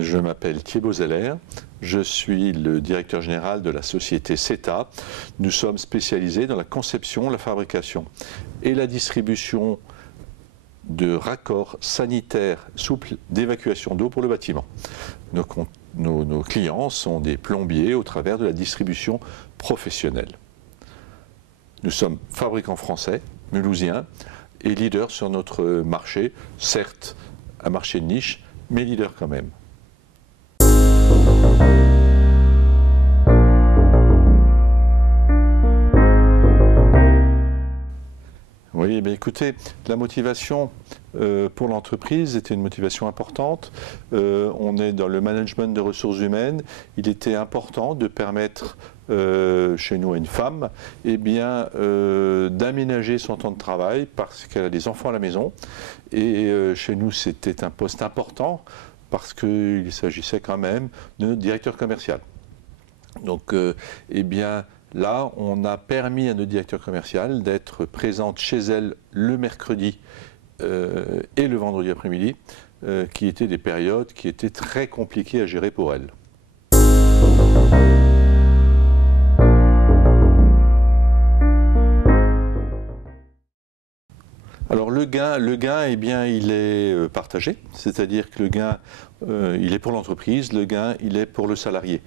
Je m'appelle Thibaut Zeller, je suis le directeur général de la société CETA. Nous sommes spécialisés dans la conception, la fabrication et la distribution de raccords sanitaires souples d'évacuation d'eau pour le bâtiment. Nos clients sont des plombiers au travers de la distribution professionnelle. Nous sommes fabricants français, mulhousiens, et leaders sur notre marché, certes un marché de niche, mais leader quand même. Oui, mais écoutez, la motivation pour l'entreprise était une motivation importante. On est dans le management de ressources humaines. Il était important de permettre chez nous à une femme d'aménager son temps de travail parce qu'elle a des enfants à la maison. Et chez nous, c'était un poste important parce qu'il s'agissait quand même de directeur commercial. Donc, là, on a permis à notre directeur commercial d'être présente chez elle le mercredi et le vendredi après-midi, qui étaient des périodes qui étaient très compliquées à gérer pour elle. Alors le gain, il est partagé, c'est-à-dire que le gain, il est pour l'entreprise, le gain, il est pour le salarié.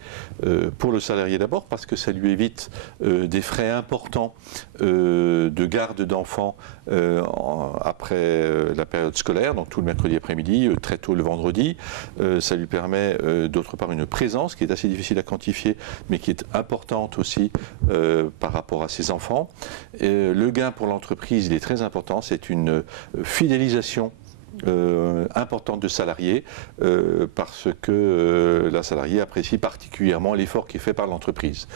Pour le salarié d'abord parce que ça lui évite des frais importants de garde d'enfants après la période scolaire, donc tout le mercredi après-midi, très tôt le vendredi. Ça lui permet d'autre part une présence qui est assez difficile à quantifier, mais qui est importante aussi par rapport à ses enfants. Le gain pour l'entreprise, il est très important, c'est une fidélisation importante de salariés parce que la salariée apprécie particulièrement l'effort qui est fait par l'entreprise.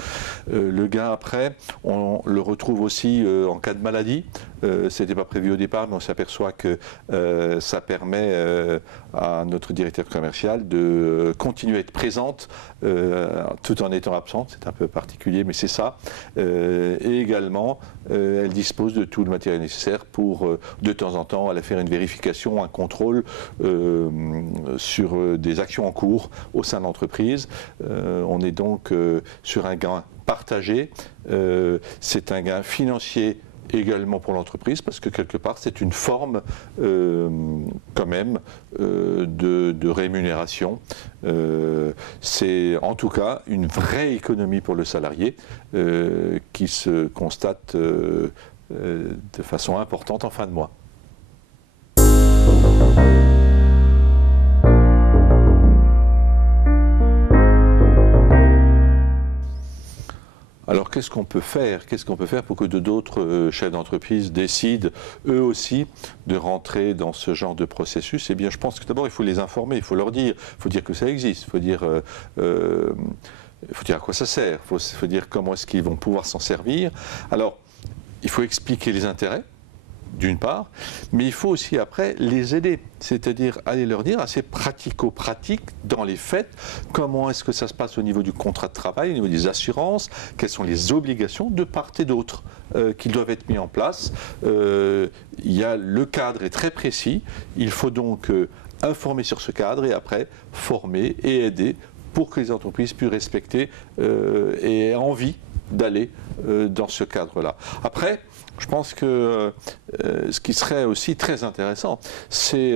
Le gain après, on le retrouve aussi en cas de maladie. Ce n'était pas prévu au départ, mais on s'aperçoit que ça permet à notre directeur commercial de continuer à être présente tout en étant absente. C'est un peu particulier, mais c'est ça. Et également, elle dispose de tout le matériel nécessaire pour, de temps en temps, aller faire une vérification, un contrôle sur des actions en cours au sein de l'entreprise. On est donc sur un gain partagé. C'est un gain financier également pour l'entreprise, parce que quelque part c'est une forme quand même de rémunération. C'est en tout cas une vraie économie pour le salarié qui se constate de façon importante en fin de mois. Alors qu'est-ce qu'on peut faire? Qu'est-ce qu'on peut faire pour que d'autres chefs d'entreprise décident eux aussi de rentrer dans ce genre de processus? Eh bien, je pense que d'abord il faut les informer, il faut leur dire, il faut dire que ça existe, il faut dire à quoi ça sert, il faut dire comment est-ce qu'ils vont pouvoir s'en servir. Alors, il faut expliquer les intérêts, d'une part, mais il faut aussi après les aider, c'est-à-dire aller leur dire assez pratico-pratique dans les faits, comment est-ce que ça se passe au niveau du contrat de travail, au niveau des assurances, quelles sont les obligations de part et d'autre qui doivent être mis en place. Le cadre est très précis, il faut donc informer sur ce cadre et après former et aider pour que les entreprises puissent respecter et aient envie d'aller dans ce cadre-là. Après, je pense que ce qui serait aussi très intéressant, c'est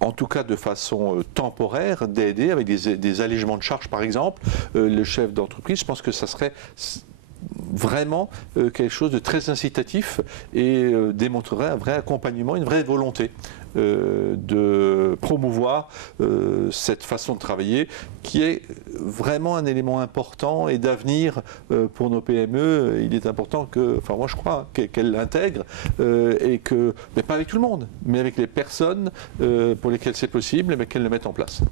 en tout cas de façon temporaire d'aider avec des allégements de charges par exemple, le chef d'entreprise. Je pense que ça serait vraiment quelque chose de très incitatif et démontrerait un vrai accompagnement, une vraie volonté de promouvoir cette façon de travailler qui est vraiment un élément important et d'avenir pour nos PME. Il est important que, enfin moi je crois, qu'elles l'intègrent et que, mais pas avec tout le monde, mais avec les personnes pour lesquelles c'est possible, mais qu'elles le mettent en place.